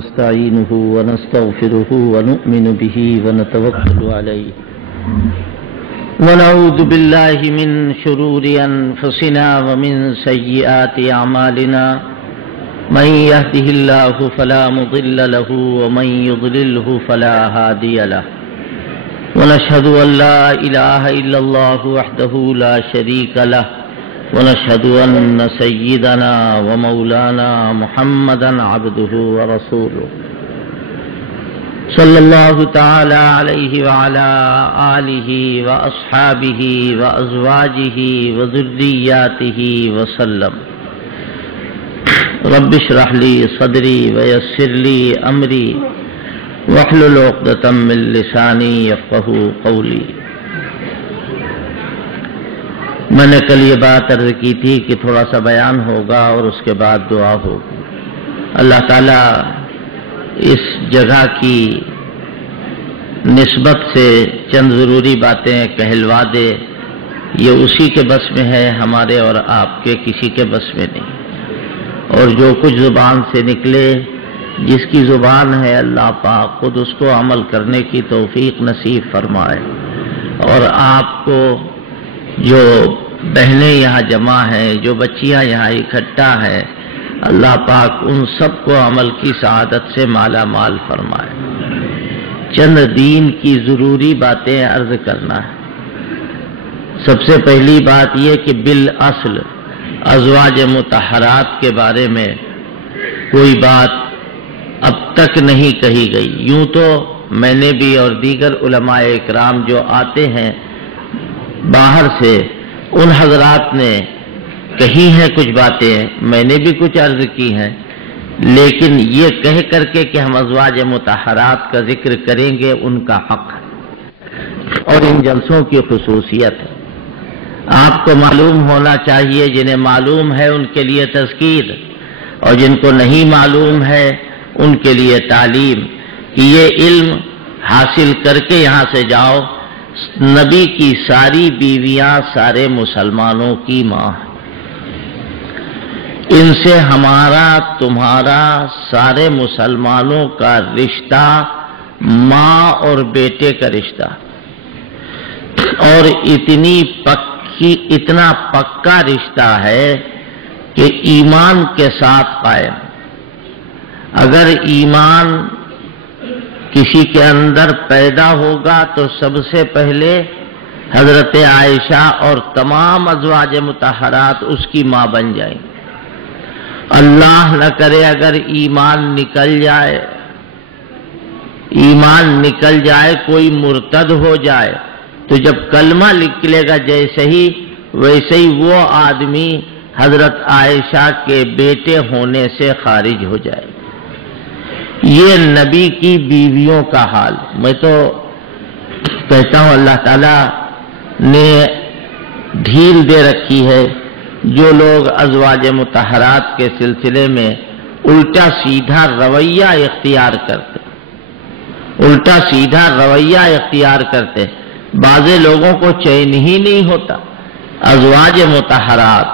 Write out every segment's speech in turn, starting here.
ونستعينه ونستغفره ونؤمن به ونتوكل عليه ونعوذ بالله من شرور أنفسنا ومن سيئات أعمالنا من يهده الله فلا مضل له ومن يضلله فلا هادي له ونشهد أن لا إله إلا الله وحده لا شريك له ونشهد أن سيدنا ومولانا محمدا عبده ورسوله صلى الله تعالى عليه وعلى آله وأصحابه وأزواجه وذرياته وسلم رب اشرح لي صدري ويسر لي أمري واحلل عقدة من لساني يفقهوا قولي. میں نے کل یہ بات عرض کی تھی کہ تھوڑا سا بیان ہوگا اور اس کے بعد دعا ہوگی. اللہ تعالیٰ اس جگہ کی نسبت سے چند ضروری باتیں کہلوا دے. یہ اسی کے بس میں ہے، ہمارے اور آپ کے کسی کے بس میں نہیں. اور جو کچھ زبان سے نکلے، جس کی زبان ہے اللہ پاک خود اس کو عمل کرنے کی توفیق نصیب فرمائے. اور آپ کو جو بہنیں یہاں جمع ہیں، جو بچیاں یہاں اکٹھا ہیں، اللہ پاک ان سب کو عمل کی سعادت سے مالا مال فرمائے. چند دین کی ضروری باتیں عرض کرنا ہے. سب سے پہلی بات یہ کہ بالاصل ازواج مطہرات کے بارے میں کوئی بات اب تک نہیں کہی گئی. یوں تو میں نے بھی اور دیگر علماء اکرام جو آتے ہیں باہر سے، ان حضرات نے کہی ہیں کچھ باتیں، میں نے بھی کچھ عرض کی ہیں، لیکن یہ کہہ کر کے کہ ہم ازواج مطہرات کا ذکر کریں گے ان کا حق ہے اور ان جلسوں کی خصوصیت ہے. آپ کو معلوم ہونا چاہیے، جنہیں معلوم ہے ان کے لیے تذکیر، اور جن کو نہیں معلوم ہے ان کے لیے تعلیم، کہ یہ علم حاصل کر کے یہاں سے جاؤ. نبی کی ساری بیویاں سارے مسلمانوں کی ماں ہیں. ان سے ہمارا تمہارا سارے مسلمانوں کا رشتہ ماں اور بیٹے کا رشتہ، اور اتنا پکا رشتہ ہے کہ ایمان کے ساتھ قائم. اگر ایمان کسی کے اندر پیدا ہوگا تو سب سے پہلے حضرت عائشہ اور تمام ازواج مطہرات اس کی ماں بن جائیں. اللہ نہ کرے اگر ایمان نکل جائے کوئی مرتد ہو جائے تو جب کلمہ نکلے گا جیسے ہی ویسے ہی وہ آدمی حضرت عائشہ کے بیٹے ہونے سے خارج ہو جائے. یہ نبی کی بیویوں کا حال. میں تو کہتا ہوں اللہ تعالیٰ نے ڈھیل دے رکھی ہے. جو لوگ ازواج مطہرات کے سلسلے میں الٹا سیدھا رویہ اختیار کرتے، بعض لوگوں کو چین ہی نہیں ہوتا. ازواج مطہرات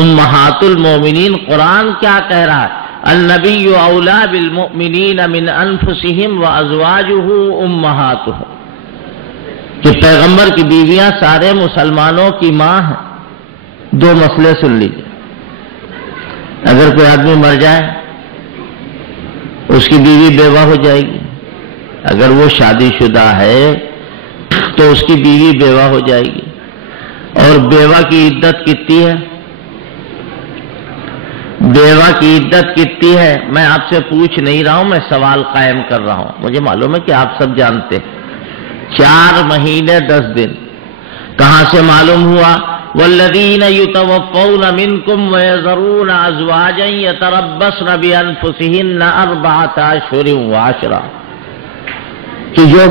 امہات المومنین، قرآن کیا کہہ رہا ہے؟ النبی اولا بالمؤمنین من انفسہم وازواجہ امہاتہم، کہ پیغمبر کی بیویاں سارے مسلمانوں کی ماں ہیں. دو مسئلے سن لیجیے. اگر کوئی آدمی مر جائے اس کی بیوی بیوہ ہو جائے گی. اگر وہ شادی شدہ ہے تو اس کی بیوی بیوہ ہو جائے گی. اور بیوہ کی عدت کتنی ہے؟ میں آپ سے پوچھ نہیں رہا ہوں، میں سوال قائم کر رہا ہوں. مجھے معلوم ہے کہ آپ سب جانتے ہیں. 4 مہینے 10 دن. کہاں سے معلوم ہوا؟ والذین یتوفون منکم ویذرون ازواجا یتربصن بانفسہن 4 اشہر وعشرا، کہ جو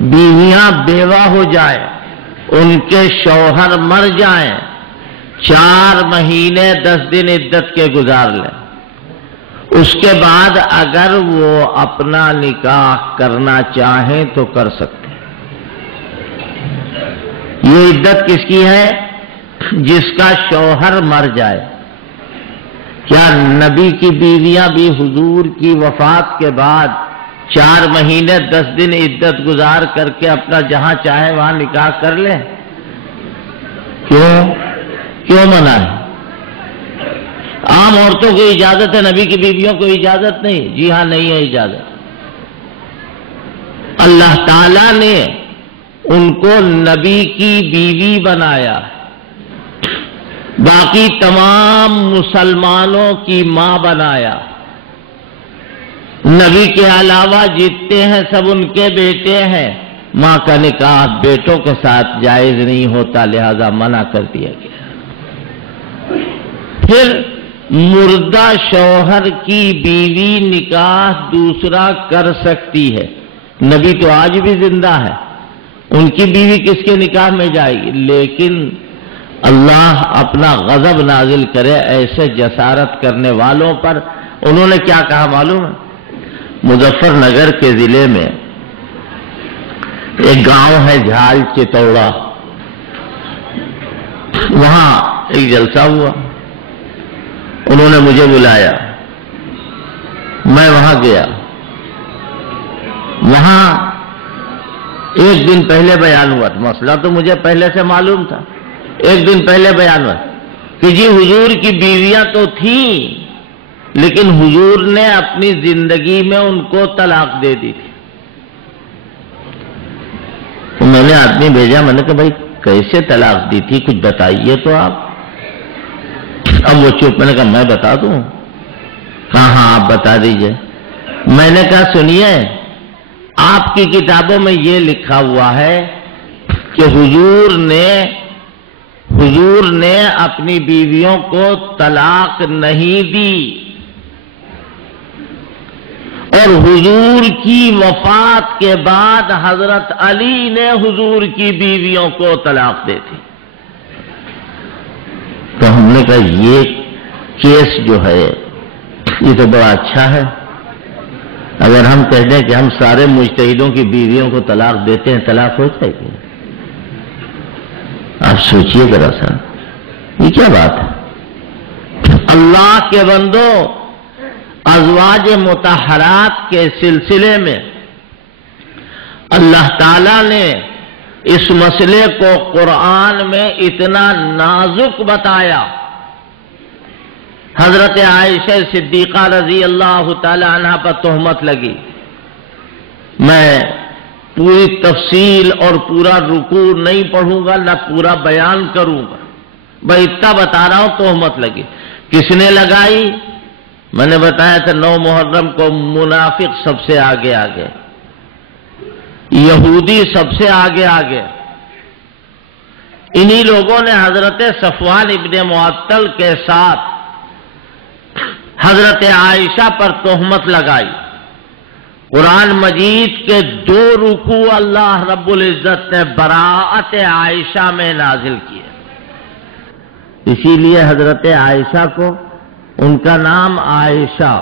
بیویاں بیوہ ہو جائے، ان کے شوہر مر جائیں، 4 مہینے 10 دن عدت کے گزار لیں. اس کے بعد اگر وہ اپنا نکاح کرنا چاہیں تو کر سکتے. یہ عدت کس کی ہے؟ جس کا شوہر مر جائے. کیا نبی کی بیویاں بھی حضور کی وفات کے بعد 4 مہینے 10 دن عدت گزار کر کے اپنا جہاں چاہے وہاں نکاح کر لیں؟ کیوں منع ہے؟ عام عورتوں کو اجازت ہے، نبی کی بیویوں کو اجازت نہیں؟ جی ہاں، نہیں ہے اجازت۔ اللہ تعالیٰ نے ان کو نبی کی بیوی بنایا، باقی تمام مسلمانوں کی ماں بنایا۔ نبی کے علاوہ جتنے ہیں سب ان کے بیٹے ہیں، ماں کا نکاح بیٹوں کے ساتھ جائز نہیں ہوتا، لہذا منع کر دیا گیا۔ پھر مردہ شوہر کی بیوی نکاح دوسرا کر سکتی ہے، نبی تو آج بھی زندہ ہے، ان کی بیوی کس کے نکاح میں جائے گی؟ لیکن اللہ اپنا غضب نازل کرے ایسے جسارت کرنے والوں پر۔ انہوں نے کیا کہا معلوم ہے؟ مظفر نگر کے ضلع میں ایک گاؤں ہے جھال چتوڑا، وہاں ایک جلسہ ہوا، انہوں نے مجھے بلایا، میں وہاں گیا۔ وہاں ایک دن پہلے بیان ہوا تھا، مسئلہ تو مجھے پہلے سے معلوم تھا، ایک دن پہلے بیان ہوا کہ جی حضور کی بیویاں تو تھیں لیکن حضور نے اپنی زندگی میں ان کو طلاق دے دی تھی۔ تو میں نے آدمی بھیجا، میں نے کہا بھائی کیسے طلاق دی تھی، کچھ بتائیے تو آپ۔ اب وہ چپ، میں نے کہا میں بتا دوں؟ کہا ہاں آپ بتا دیجئے۔ میں نے کہا سنیے، آپ کی کتابوں میں یہ لکھا ہوا ہے کہ حضور نے اپنی بیویوں کو طلاق نہیں دی، اور حضور کی وفات کے بعد حضرت علی نے حضور کی بیویوں کو طلاق دے دی۔ تو ہم نے کہا یہ کیس جو ہے یہ تو بڑا اچھا ہے، اگر ہم کہہ دیں کہ ہم سارے مجتہدوں کی بیویوں کو طلاق دیتے ہیں، طلاق ہو جائے گی؟ آپ سوچئے ذرا سا، یہ کیا بات ہے؟ اللہ کے بندو، ازواج مطہرات کے سلسلے میں اللہ تعالیٰ نے اس مسئلے کو قرآن میں اتنا نازک بتایا۔ حضرت عائشہ صدیقہ رضی اللہ تعالی عنہ پر تہمت لگی، میں پوری تفصیل اور پورا رکوع نہیں پڑھوں گا، نہ پورا بیان کروں گا، بھائی اتنا بتا رہا ہوں، تہمت لگی۔ کس نے لگائی؟ میں نے بتایا تھا 9 محرم کو منافق سب سے آگے آگے، یہودی سب سے آگے آگے، انہی لوگوں نے حضرت صفوان ابن معطل کے ساتھ حضرت عائشہ پر تہمت لگائی۔ قرآن مجید کے 2 رکوع اللہ رب العزت نے براءت عائشہ میں نازل کیے، اسی لیے حضرت عائشہ کو ان کا نام عائشہ،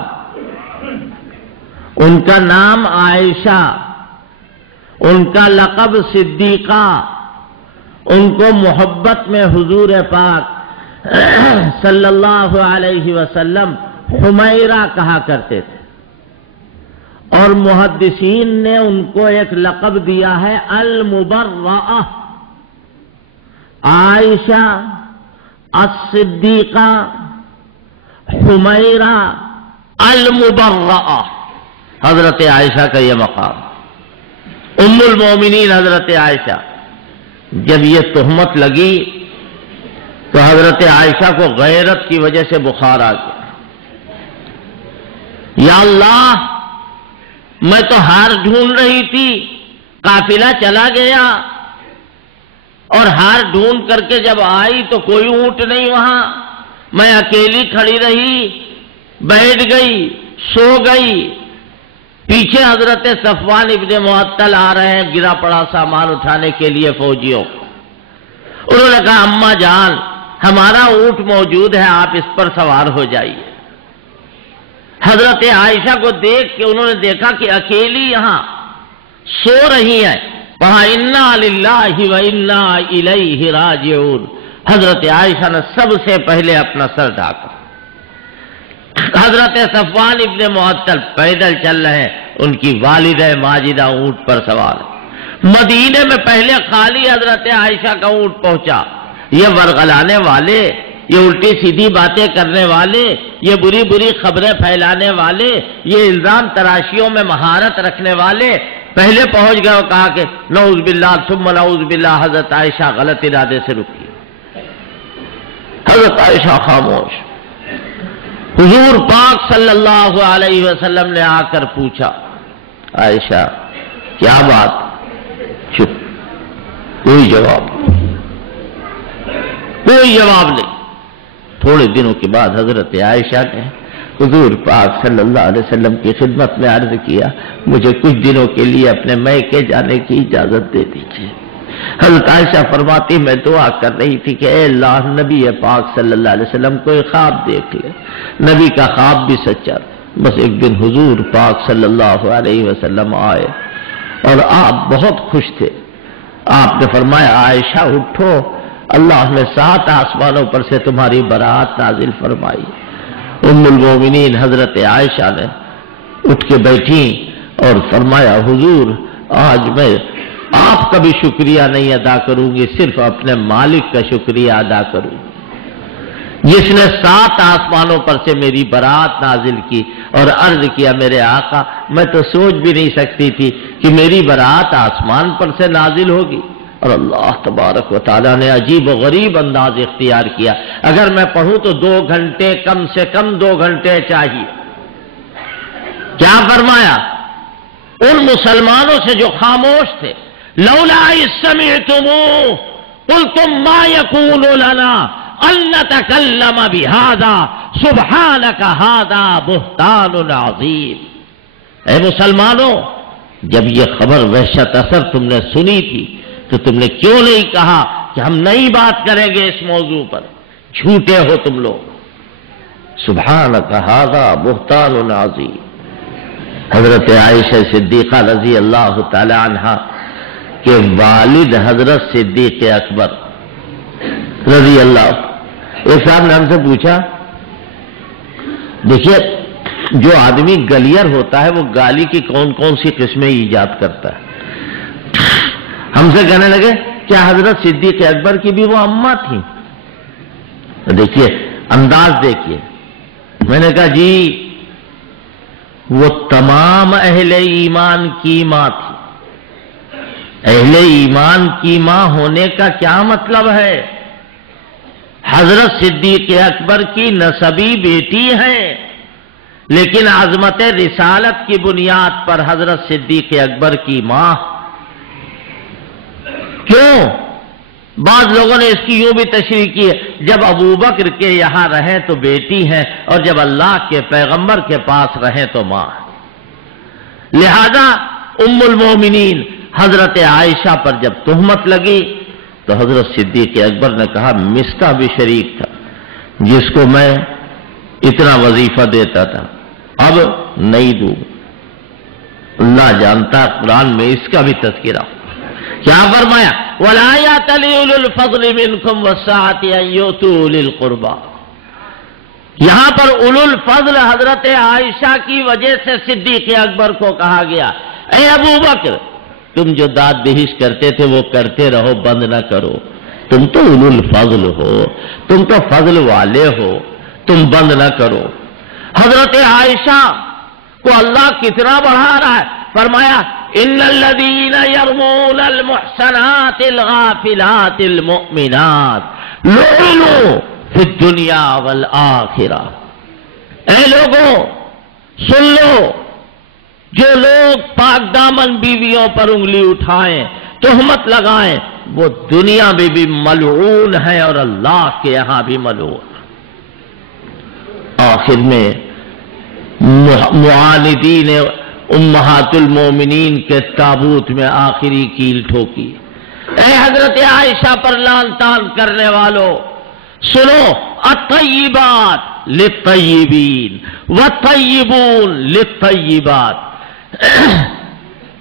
ان کا نام عائشہ، ان کا لقب صدیقہ، ان کو محبت میں حضور پاک صلی اللہ علیہ وسلم حمیرہ کہا کرتے تھے، اور محدثین نے ان کو ایک لقب دیا ہے المبرأہ، عائشہ، الصدیقہ، حمیرہ، المبرأہ، حضرت عائشہ کا یہ مقام، ام المومنین حضرت عائشہ۔ جب یہ تہمت لگی تو حضرت عائشہ کو غیرت کی وجہ سے بخار آ گیا، یا اللہ میں تو ہار ڈھونڈ رہی تھی، قافلہ چلا گیا اور ہار ڈھونڈ کر کے جب آئی تو کوئی اونٹ نہیں وہاں، میں اکیلی کھڑی رہی، بیٹھ گئی، سو گئی، پیچھے حضرت صفوان ابن معطل آ رہے ہیں گرا پڑا سامان اٹھانے کے لیے فوجیوں کو۔ انہوں نے کہا اماں جان ہمارا اونٹ موجود ہے، آپ اس پر سوار ہو جائیے۔ حضرت عائشہ کو دیکھ کے انہوں نے دیکھا کہ اکیلی یہاں سو رہی ہیں، وہاں انا للہ و انا الیہ راجعون، حضرت عائشہ نے سب سے پہلے اپنا سر ڈھانکا۔ حضرت صفوان ابن معطل پیدل چل رہے ہیں، ان کی والدہ ماجدہ اونٹ پر سوار ہے۔ مدینے میں پہلے خالی حضرت عائشہ کا اونٹ پہنچا۔ یہ ورغلانے والے، یہ الٹی سیدھی باتیں کرنے والے، یہ بری بری خبریں پھیلانے والے، یہ الزام تراشیوں میں مہارت رکھنے والے پہلے پہنچ گئے اور کہا کہ نعوذ باللہ ثم نعوذ باللہ، حضرت عائشہ غلط ارادے سے رکی۔ حضرت عائشہ خاموش۔ حضور پاک صلی اللہ علیہ وسلم نے آ کر پوچھا، عائشہ کیا بات؟ چپ، کوئی جواب نہیں۔ تھوڑے دنوں کے بعد حضرت عائشہ نے حضور پاک صلی اللہ علیہ وسلم کی خدمت میں عرض کیا، مجھے کچھ دنوں کے لیے اپنے میکے جانے کی اجازت دے دیجیے۔ حضرت عائشہ فرماتی میں دعا کر رہی تھی کہ اے اللہ، نبی پاک صلی اللہ علیہ وسلم کوئی خواب دیکھ لے۔ نبی کا خواب بھی سچا تھا۔ بس ایک دن حضور پاک صلی اللہ علیہ وسلم آئے اور آپ بہت خوش تھے۔ آپ نے فرمایا عائشہ اٹھو، اللہ نے 7 آسمانوں پر سے تمہاری برات نازل فرمائی۔ ام المومنین حضرت عائشہ نے اٹھ کے بیٹھی اور فرمایا حضور آج میں آپ کا بھی شکریہ نہیں ادا کروں گی، صرف اپنے مالک کا شکریہ ادا کروں گی جس نے 7 آسمانوں پر سے میری برات نازل کی۔ اور عرض کیا میرے آقا میں تو سوچ بھی نہیں سکتی تھی کہ میری برات آسمان پر سے نازل ہوگی۔ اور اللہ تبارک و تعالیٰ نے عجیب و غریب انداز اختیار کیا۔ اگر میں پڑھوں تو 2 گھنٹے، کم سے کم 2 گھنٹے چاہیے۔ کیا فرمایا؟ ان مسلمانوں سے جو خاموش تھے، لولا اذ سمعتموه قلتم ما يكون لنا ان نتكلم بهذا سبحانك هذا بهتان عظیم۔ اے مسلمانوں، جب یہ خبر وحشت اثر تم نے سنی تھی تو تم نے کیوں نہیں کہا کہ ہم نئی بات کریں گے اس موضوع پر؟ جھوٹے ہو تم لوگ۔ سبحانک ھذا بہتان عظیم۔ حضرت عائشہ صدیقہ رضی اللہ تعالی عنہا کے والد حضرت صدیق اکبر رضی اللہ، ایک صاحب نے ہم سے پوچھا، دیکھیے جو آدمی گلیئر ہوتا ہے وہ گالی کی کون کون سی قسمیں ایجاد کرتا ہے۔ ہم سے کہنے لگے کیا حضرت صدیق اکبر کی بھی وہ اماں تھیں؟ دیکھیے انداز دیکھیے۔ میں نے کہا جی وہ تمام اہل ایمان کی ماں تھی۔ اہل ایمان کی ماں ہونے کا کیا مطلب ہے؟ حضرت صدیق اکبر کی نسبی بیٹی ہیں، لیکن عظمت رسالت کی بنیاد پر حضرت صدیق اکبر کی ماں۔ کیوں؟ بعض لوگوں نے اس کی یوں بھی تشریح کی ہے، جب ابوبکر کے یہاں رہیں تو بیٹی ہیں اور جب اللہ کے پیغمبر کے پاس رہیں تو ماں۔ لہذا ام المومنین حضرت عائشہ پر جب تہمت لگی تو حضرت صدیق اکبر نے کہا مصطح بھی شریک تھا جس کو میں اتنا وظیفہ دیتا تھا، اب نہیں دوں۔ اللہ جانتا قرآن میں اس کا بھی تذکرہ۔ کیا فرمایا؟ وَلَا يَأْتَلِ أُولُو الْفَضْلِ مِنْكُمْ وَالسَّعَةِ أَن يُؤْتُوا أُولِي الْقُرْبَى۔ یہاں پر اولو الفضل حضرت عائشہ کی وجہ سے صدیق اکبر کو کہا گیا، اے ابو بکر تم جو داد بہش کرتے تھے وہ کرتے رہو، بند نہ کرو، تم تو اولو الفضل ہو، تم تو فضل والے ہو، تم بند نہ کرو۔ حضرت عائشہ کو اللہ کتنا بڑھا رہا ہے، فرمایا ان الذین یرمون المحصنات الغافلات المؤمنات لعنوا فی الدنیا والآخرہ۔ اے لوگوں سن لو، جو لوگ پاک دامن بیویوں پر انگلی اٹھائیں، تہمت لگائیں، وہ دنیا میں بھی ملعون ہیں اور اللہ کے یہاں بھی ملعون۔ آخر میں معاندین امہات المومنین کے تابوت میں آخری کیل ٹھوکی۔ اے حضرت عائشہ پر لعن طعن کرنے والوں سنو، الطیبات للطیبین والطیبون للطیبات۔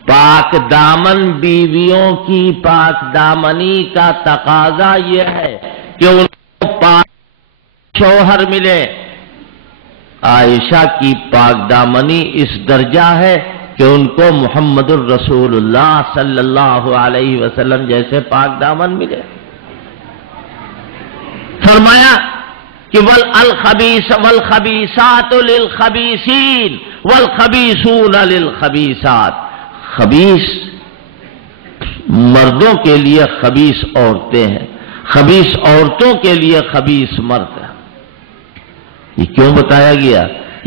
پاک دامن بیویوں کی پاک دامنی کا تقاضا یہ ہے کہ ان کو پاک شوہر ملے، عائشہ کی پاک دامنی اس درجہ ہے کہ ان کو محمد الرسول اللہ صلی اللہ علیہ وسلم جیسے پاک دامن ملے۔ فرمایا کہ والخبیثات للخبیثین والخبیثون للخبیثات، خبیث مردوں کے لیے خبیث عورتیں ہیں، خبیث عورتوں کے لیے خبیث مرد ہیں۔ یہ کیوں بتایا گیا؟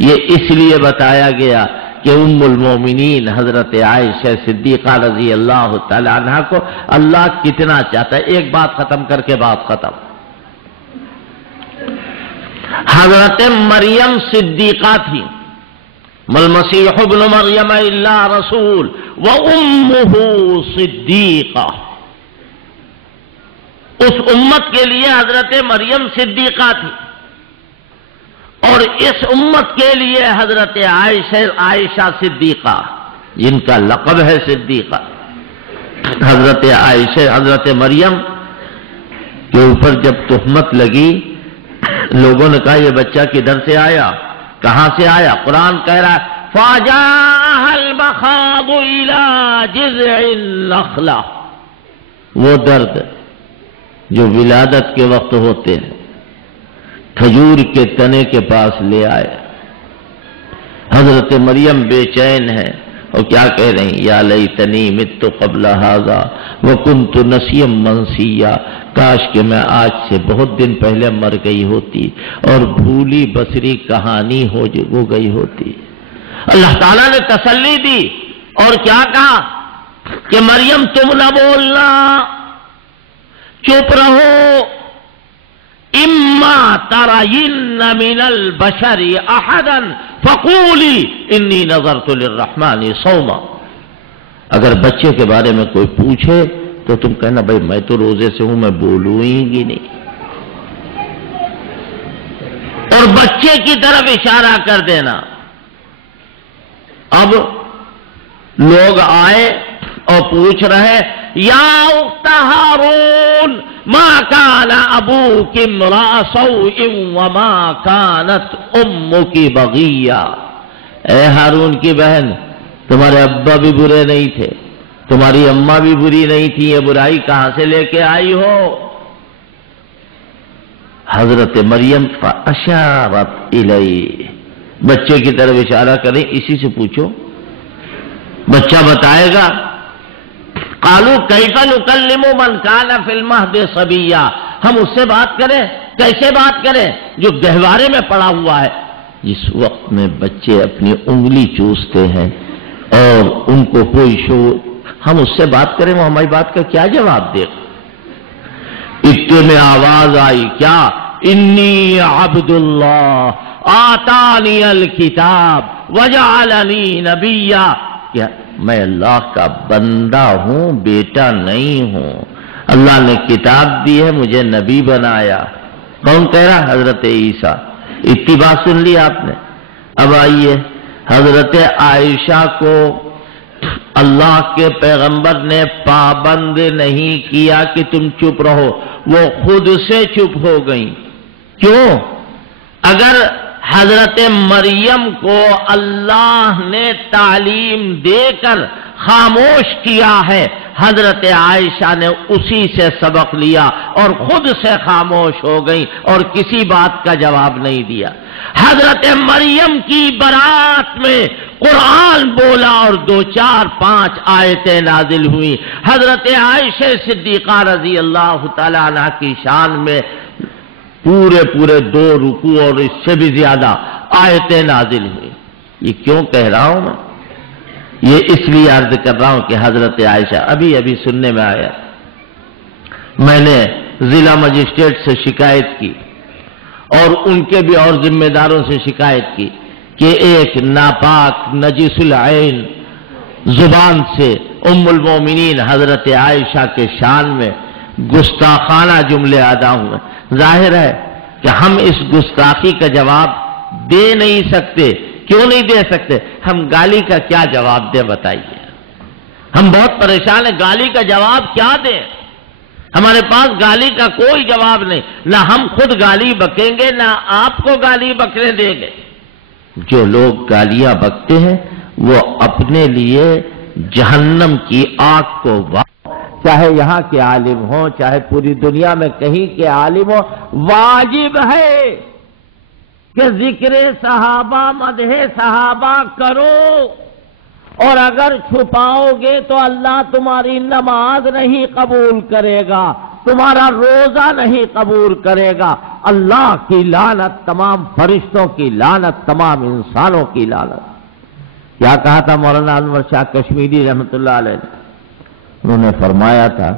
یہ اس لیے بتایا گیا کہ ام المومنین حضرت عائشہ صدیقہ رضی اللہ تعالی عنہ کو اللہ کتنا چاہتا ہے۔ ایک بات ختم کر کے بات ختم۔ حضرت مریم صدیقہ تھی، مَالْمَسِيحُ ابْنُ مَرْيَمَ إِلَّا رَسُولٌ وَأُمُّهُ صِدِّيقَةٌ۔ اس امت کے لیے حضرت مریم صدیقہ تھی، اور اس امت کے لیے حضرت عائشہ صدیقہ، جن کا لقب ہے صدیقہ۔ حضرت عائشہ، حضرت مریم کے اوپر جب تہمت لگی، لوگوں نے کہا یہ بچہ کدھر سے آیا، کہاں سے آیا؟ قرآن کہہ رہا ہے فَجَاءَهَا الْمَخَاضُ إِلَىٰ جِذْعِ النَّخْلَةِ، وہ درد جو ولادت کے وقت ہوتے ہیں، کھجور کے تنے کے پاس لے آئے۔ حضرت مریم بے چین ہے اور کیا کہہ رہی ہیں؟ یا لیتنی مت قبل ھذا وکنت نسیا منسیا، کاش کہ میں آج سے بہت دن پہلے مر گئی ہوتی اور بھولی بسری کہانی ہو گئی ہوتی۔ اللہ تعالیٰ نے تسلی دی اور کیا کہا کہ مریم تم نہ بولنا، چپ رہو، اما ترین من البشر احدا فقولی انی نذرت للرحمن صوما، اگر بچے کے بارے میں کوئی پوچھے تو تم کہنا بھائی میں تو روزے سے ہوں، میں بولوں گی نہیں، اور بچے کی طرف اشارہ کر دینا۔ اب لوگ آئے اور پوچھ رہے یا اخت ہارون ما کان ابوک امرأ سوء وما کانت امک بغیہ، اے ہارون کی بہن تمہارے ابا بھی برے نہیں تھے، تمہاری اماں بھی بری نہیں تھی، یہ برائی کہاں سے لے کے آئی ہو؟ حضرت مریم فاشارت الیہ، بچے کی طرف اشارہ کریں، اسی سے پوچھو، بچہ بتائے گا۔ قالوا کیف نکلم من کان فی المہد صبیا، ہم اس سے بات کریں، کیسے بات کریں جو گہوارے میں پڑا ہوا ہے؟ جس وقت میں بچے اپنی انگلی چوستے ہیں اور ان کو کوئی شعور، ہم اس سے بات کریں، وہ ہماری بات کا کیا جواب دے گا؟ اتنے میں آواز آئی کیا؟ انی عبد اللہ آتانی الکتاب وجعلنی نبیا، کیا میں اللہ کا بندہ ہوں، بیٹا نہیں ہوں، اللہ نے کتاب دی ہے، مجھے نبی بنایا۔ کون کہہ رہا؟ حضرت عیسیٰ۔ اتنی بات سن لی آپ نے۔ اب آئیے، حضرت عائشہ کو اللہ کے پیغمبر نے پابند نہیں کیا کہ تم چپ رہو، وہ خود سے چپ ہو گئیں۔ کیوں؟ اگر حضرت مریم کو اللہ نے تعلیم دے کر خاموش کیا ہے، حضرت عائشہ نے اسی سے سبق لیا اور خود سے خاموش ہو گئی اور کسی بات کا جواب نہیں دیا۔ حضرت مریم کی برات میں قرآن بولا اور 2 4 5 آیتیں نازل ہوئی۔ حضرت عائشہ صدیقہ رضی اللہ تعالی عنہ کی شان میں پورے 2 رکوع اور اس سے بھی زیادہ آیتیں نازل ہوئی۔ یہ کیوں کہہ رہا ہوں میں؟ یہ اس لیے عرض کر رہا ہوں کہ حضرت عائشہ ابھی سننے میں آیا، میں نے ضلع مجسٹریٹ سے شکایت کی اور ان کے بھی اور ذمہ داروں سے شکایت کی کہ ایک ناپاک نجس العین زبان سے ام المومنین حضرت عائشہ کے شان میں گستاخانہ جملے ادا ہوئے۔ ظاہر ہے کہ ہم اس گستاخی کا جواب دے نہیں سکتے۔ کیوں نہیں دے سکتے؟ ہم گالی کا کیا جواب دیں بتائیے؟ ہم بہت پریشان ہیں، گالی کا جواب کیا دیں؟ ہمارے پاس گالی کا کوئی جواب نہیں، نہ ہم خود گالی بکیں گے نہ آپ کو گالی بکنے دیں گے۔ جو لوگ گالیاں بکتے ہیں وہ اپنے لیے جہنم کی آگ کو چاہے یہاں کے عالم ہوں چاہے پوری دنیا میں کہیں کے عالم ہوں، واجب ہے کہ ذکر صحابہ مدح صحابہ کرو، اور اگر چھپاؤ گے تو اللہ تمہاری نماز نہیں قبول کرے گا، تمہارا روزہ نہیں قبول کرے گا، اللہ کی لعنت، تمام فرشتوں کی لعنت، تمام انسانوں کی لعنت۔ کیا کہا تھا مولانا انور شاہ کشمیری رحمۃ اللہ علیہ نے؟ انہوں نے فرمایا تھا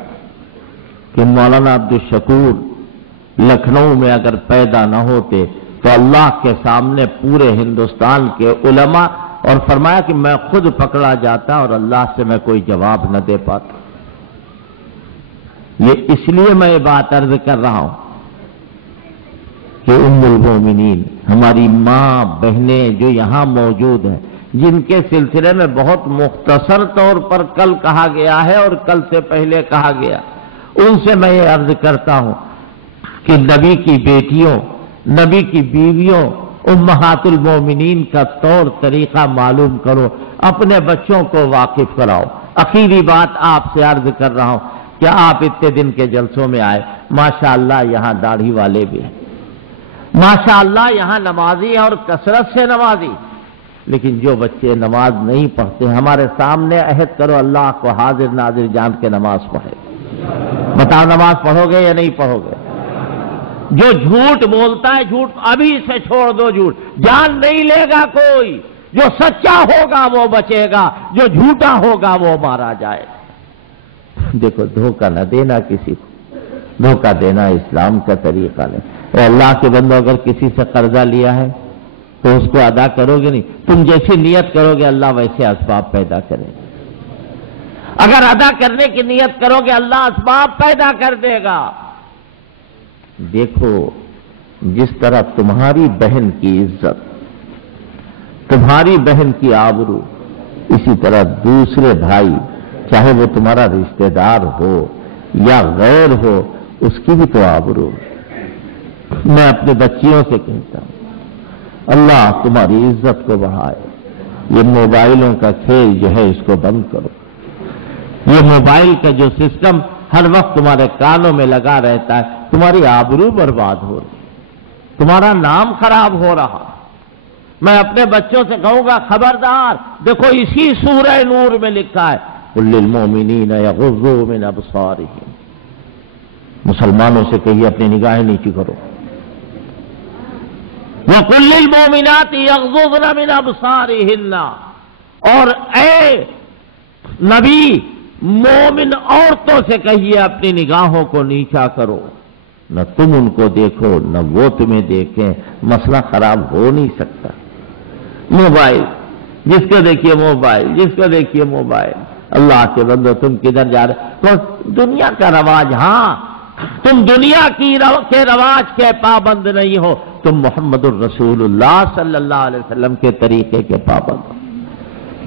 کہ مولانا عبدالشکور لکھنؤ میں اگر پیدا نہ ہوتے تو اللہ کے سامنے پورے ہندوستان کے علماء، اور فرمایا کہ میں خود پکڑا جاتا اور اللہ سے میں کوئی جواب نہ دے پاتا۔ یہ اس لیے میں یہ بات عرض کر رہا ہوں کہ ام المومنین ہماری ماں بہنیں جو یہاں موجود ہیں، جن کے سلسلے میں بہت مختصر طور پر کل کہا گیا ہے اور کل سے پہلے کہا گیا، ان سے میں یہ عرض کرتا ہوں کہ نبی کی بیٹیوں، نبی کی بیویوں، امہات المومنین کا طور طریقہ معلوم کرو، اپنے بچوں کو واقف کراؤ۔ اخیری بات آپ سے عرض کر رہا ہوں کہ آپ اتنے دن کے جلسوں میں آئے، ماشاءاللہ یہاں داڑھی والے بھی ہیں، ماشاءاللہ یہاں نمازی ہیں اور کثرت سے نمازی، لیکن جو بچے نماز نہیں پڑھتے ہمارے سامنے عہد کرو اللہ کو حاضر ناظر جان کے نماز پڑھے۔ بتاؤ نماز پڑھو گے یا نہیں پڑھو گے؟ جو جھوٹ بولتا ہے جھوٹ ابھی سے چھوڑ دو، جھوٹ جان نہیں لے گا کوئی، جو سچا ہوگا وہ بچے گا، جو جھوٹا ہوگا وہ مارا جائے۔ دیکھو دھوکہ نہ دینا کسی کو، دھوکہ دینا اسلام کا طریقہ نہیں۔ اے اللہ کے بندو اگر کسی سے قرضہ لیا ہے تو اس کو ادا کرو گے نہیں، تم جیسی نیت کرو گے اللہ ویسے اسباب پیدا کرے گا۔ اگر ادا کرنے کی نیت کرو گے اللہ اسباب پیدا کر دے گا۔ دیکھو جس طرح تمہاری بہن کی عزت، تمہاری بہن کی آبرو، اسی طرح دوسرے بھائی چاہے وہ تمہارا رشتہ دار ہو یا غیر ہو اس کی بھی تو آبرو۔ میں اپنے بچیوں سے کہتا ہوں اللہ تمہاری عزت کو بڑھائے، یہ موبائلوں کا کھیل جو ہے اس کو بند کرو، یہ موبائل کا جو سسٹم ہر وقت تمہارے کانوں میں لگا رہتا ہے، تمہاری آبرو برباد ہو رہی، تمہارا نام خراب ہو رہا۔ میں اپنے بچوں سے کہوں گا خبردار، دیکھو اسی سورہ نور میں لکھا ہے قُل لِّلْمُؤْمِنِينَ يَغُضُّوا مِنْ أَبْصَارِهِمْ، مسلمانوں سے کہیے اپنی نگاہیں نیچی کرو۔ وَقُل لِّلْمُؤْمِنَاتِ يَغْضُضْنَ مِنْ أَبْصَارِهِنَّ، اور اے نبی مومن عورتوں سے کہیے اپنی نگاہوں کو نیچا کرو، نہ تم ان کو دیکھو نہ وہ تمہیں دیکھیں، مسئلہ خراب ہو نہیں سکتا۔ موبائل جس کو دیکھیے موبائل، جس کو دیکھیے موبائل، اللہ کے بندو تم کدھر جا رہے؟ تو دنیا کا رواج، ہاں تم دنیا کے رواج کے پابند نہیں ہو، تم محمد الرسول اللہ صلی اللہ علیہ وسلم کے طریقے کے پابند ہو۔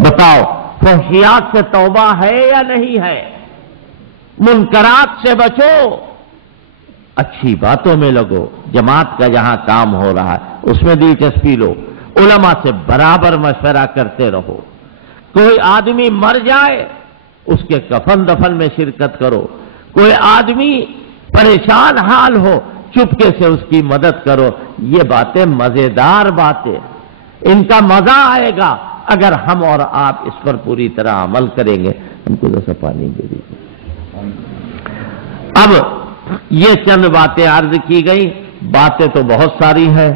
بتاؤ فحشیات سے توبہ ہے یا نہیں ہے؟ منکرات سے بچو، اچھی باتوں میں لگو، جماعت کا جہاں کام ہو رہا ہے اس میں دلچسپی لو، علماء سے برابر مشورہ کرتے رہو۔ کوئی آدمی مر جائے اس کے کفن دفن میں شرکت کرو، کوئی آدمی پریشان حال ہو چپکے سے اس کی مدد کرو۔ یہ باتیں مزیدار باتیں، ان کا مزہ آئے گا اگر ہم اور آپ اس پر پوری طرح عمل کریں گے۔ ہم کو تو پانی دے دیجیے۔ اب یہ چند باتیں عرض کی گئی، باتیں تو بہت ساری ہیں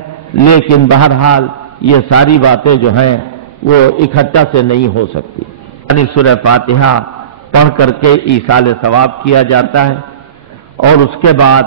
لیکن بہرحال یہ ساری باتیں جو ہیں وہ اکٹھا سے نہیں ہو سکتی۔ یعنی سورہ فاتحہ پڑھ کر کے ایصال ثواب کیا جاتا ہے، اور اس کے بعد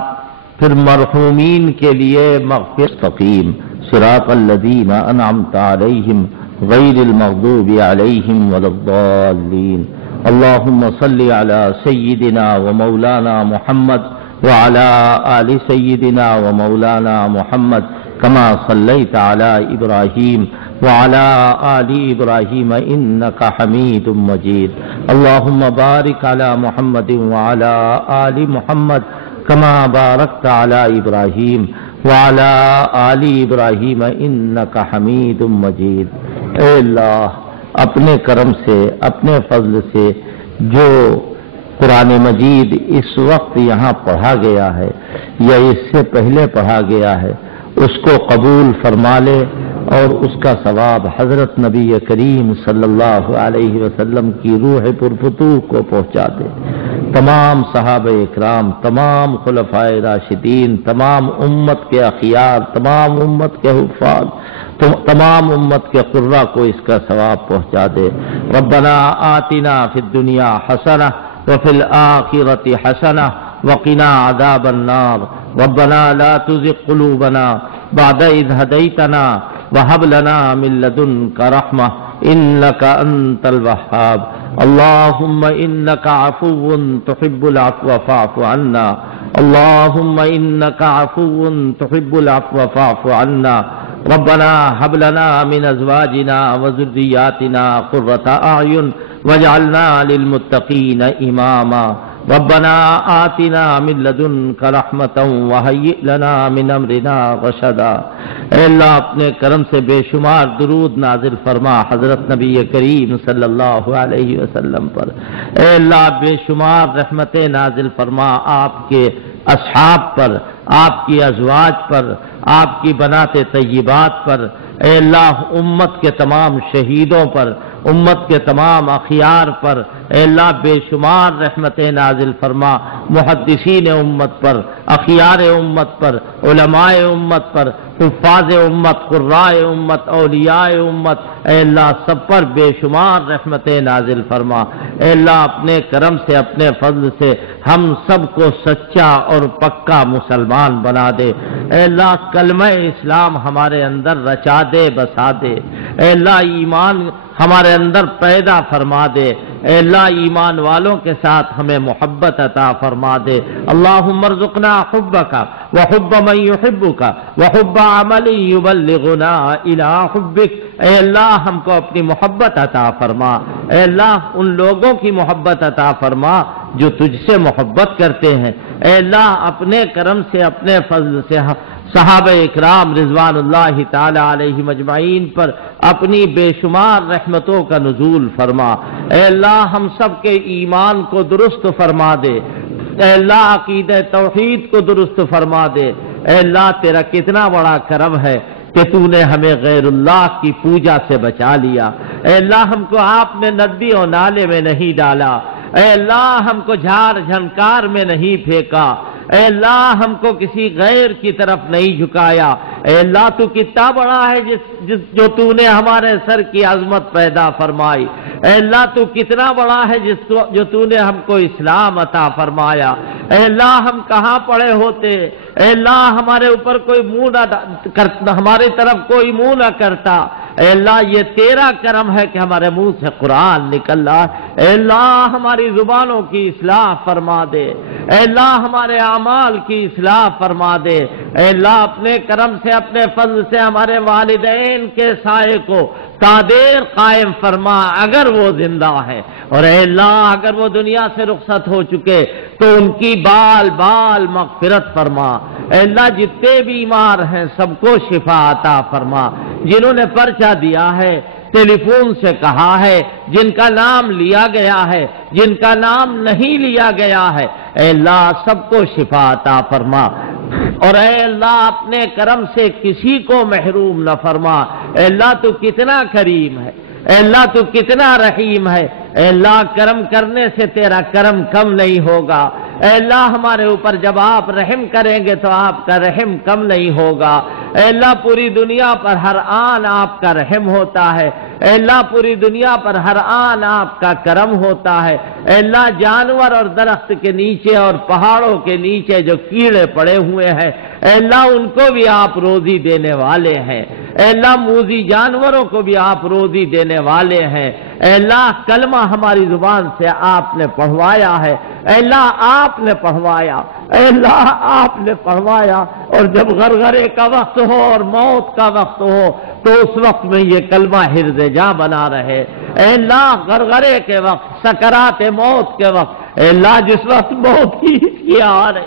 پھر مرحومین کے لیے مغفرت مستقیم صراط الذین انعمت علیہم غیر المغضوب علیہم ولا الضالین۔ اللہم صلی علی سیدنا و مولانا محمد وعلى آل سيدنا ومولانا محمد كما صليت على إبراهيم وعلى آل إبراهيم إنك حميد مجيد۔ اللهم بارك على محمد وعلى آل محمد كما باركت على إبراهيم وعلی آل ابراہیم انک حمید مجید۔ اے اللہ اپنے کرم سے، اپنے فضل سے جو قرآن مجید اس وقت یہاں پڑھا گیا ہے یا اس سے پہلے پڑھا گیا ہے اس کو قبول فرما لے اور اس کا ثواب حضرت نبی کریم صلی اللہ علیہ وسلم کی روح پرفتوح کو پہنچا دے۔ تمام صحابہ اکرام، تمام خلفائے راشدین، تمام امت کے اخیار، تمام امت کے حفاظ، تمام امت کے قرہ کو اس کا ثواب پہنچا دے۔ ربنا آتنا فی الدنیا حسنہ وفی الآخرۃ حسنہ وقنا عذاب النار۔ ربنا لا تزغ قلوبنا بعد إذ هديتنا وهب لنا من لدنك رحمة إنك أنت الوهاب۔ اللهم إنك عفو تحب العفو فاعف عنا۔ اللهم إنك عفو تحب العفو فاعف عنا۔ ربنا هب لنا من أزواجنا وذرياتنا قرة أعين واجعلنا للمتقين إماما۔ ربنا آتنا من لدنك رحمة وهيئ لنا من أمرنا رشدا۔ اے اللہ اپنے کرم سے بے شمار درود نازل فرما حضرت نبی کریم صلی اللہ علیہ وسلم پر۔ اے اللہ بے شمار رحمتیں نازل فرما آپ کے اصحاب پر، آپ کی ازواج پر، آپ کی بنات طیبات پر۔ اے اللہ امت کے تمام شہیدوں پر، امت کے تمام اخیار پر اے اللہ بے شمار رحمتیں نازل فرما، محدثین امت پر، اخیار امت پر، علماء امت پر، حفاظ امت، قرائے امت، اولیاء امت، اے اللہ سب پر بے شمار رحمتیں نازل فرما۔ اے اللہ اپنے کرم سے، اپنے فضل سے ہم سب کو سچا اور پکا مسلمان بنا دے۔ اے اللہ کلمہ اسلام ہمارے اندر رچا دے، بسا دے۔ اے اللہ ایمان ہمارے اندر پیدا فرما دے۔ اے اللہ ایمان والوں کے ساتھ ہمیں محبت عطا فرما دے۔ اللہم ارزقنا حبک وحب من یحبک وحب عمل یبلغنا الی حبک۔ اے اللہ ہم کو اپنی محبت عطا فرما۔ اے اللہ ان لوگوں کی محبت عطا فرما جو تجھ سے محبت کرتے ہیں۔ اے اللہ اپنے کرم سے، اپنے فضل سے صحابہ اکرام رضوان اللہ تعالی علیہم اجمعین پر اپنی بے شمار رحمتوں کا نزول فرما۔ اے اللہ ہم سب کے ایمان کو درست فرما دے۔ اے اللہ عقیدہ توحید کو درست فرما دے۔ اے اللہ تیرا کتنا بڑا کرم ہے کہ تو نے ہمیں غیر اللہ کی پوجا سے بچا لیا۔ اے اللہ ہم کو آپ نے ندی اور نالے میں نہیں ڈالا۔ اے اللہ ہم کو جھاڑ جھنکار میں نہیں پھینکا۔ اے اللہ ہم کو کسی غیر کی طرف نہیں جھکایا۔ اے اللہ تو کتنا بڑا ہے جو تو نے ہمارے سر کی عظمت پیدا فرمائی۔ اے اللہ تو کتنا بڑا ہے جو تو نے ہم کو اسلام عطا فرمایا۔ اے اللہ ہم کہاں پڑے ہوتے، اے اللہ ہمارے اوپر کوئی منہ نہ کرتا، ہماری طرف کوئی منہ نہ کرتا۔ اے اللہ یہ تیرا کرم ہے کہ ہمارے منہ سے قرآن نکل رہا ہے۔ اے اللہ ہماری زبانوں کی اصلاح فرما دے۔ اے اللہ ہمارے اعمال کی اصلاح فرما دے۔ اے اللہ اپنے کرم سے، اپنے فضل سے ہمارے والدین کے سائے کو قادر قائم فرما اگر وہ زندہ ہے، اور اے اللہ اگر وہ دنیا سے رخصت ہو چکے تو ان کی بال بال مغفرت فرما۔ اے اللہ جتنے بیمار ہیں سب کو شفا عطا فرما۔ جنہوں نے پرچہ دیا ہے، ٹیلی فون سے کہا ہے، جن کا نام لیا گیا ہے، جن کا نام نہیں لیا گیا ہے، اے اللہ سب کو شفا عطا فرما۔ اور اے اللہ اپنے کرم سے کسی کو محروم نہ فرما۔ اے اللہ تو کتنا کریم ہے، اے اللہ تو کتنا رحیم ہے۔ اے اللہ کرم کرنے سے تیرا کرم کم نہیں ہوگا۔ اے اللہ ہمارے اوپر جب آپ رحم کریں گے تو آپ کا رحم کم نہیں ہوگا۔ اے اللہ پوری دنیا پر ہر آن آپ کا رحم ہوتا ہے۔ اے اللہ پوری دنیا پر ہر آن آپ کا کرم ہوتا ہے۔ اے اللہ جانور اور درخت کے نیچے اور پہاڑوں کے نیچے جو کیڑے پڑے ہوئے ہیں، اے اللہ ان کو بھی آپ روزی دینے والے ہیں۔ اے اللہ موذی جانوروں کو بھی آپ روزی دینے والے ہیں۔ اے اللہ کلمہ ہماری زبان سے آپ نے پڑھوایا ہے۔ اے اللہ آپ نے پڑھوایا، اے اللہ آپ نے پڑھوایا، اور جب غرغرے کا وقت ہو اور موت کا وقت ہو تو اس وقت میں یہ کلمہ حرز جاں بنا رہے۔ اے اللہ غرغرے کے وقت، سکرات موت کے وقت، اے اللہ جس وقت موت کی آ رہی،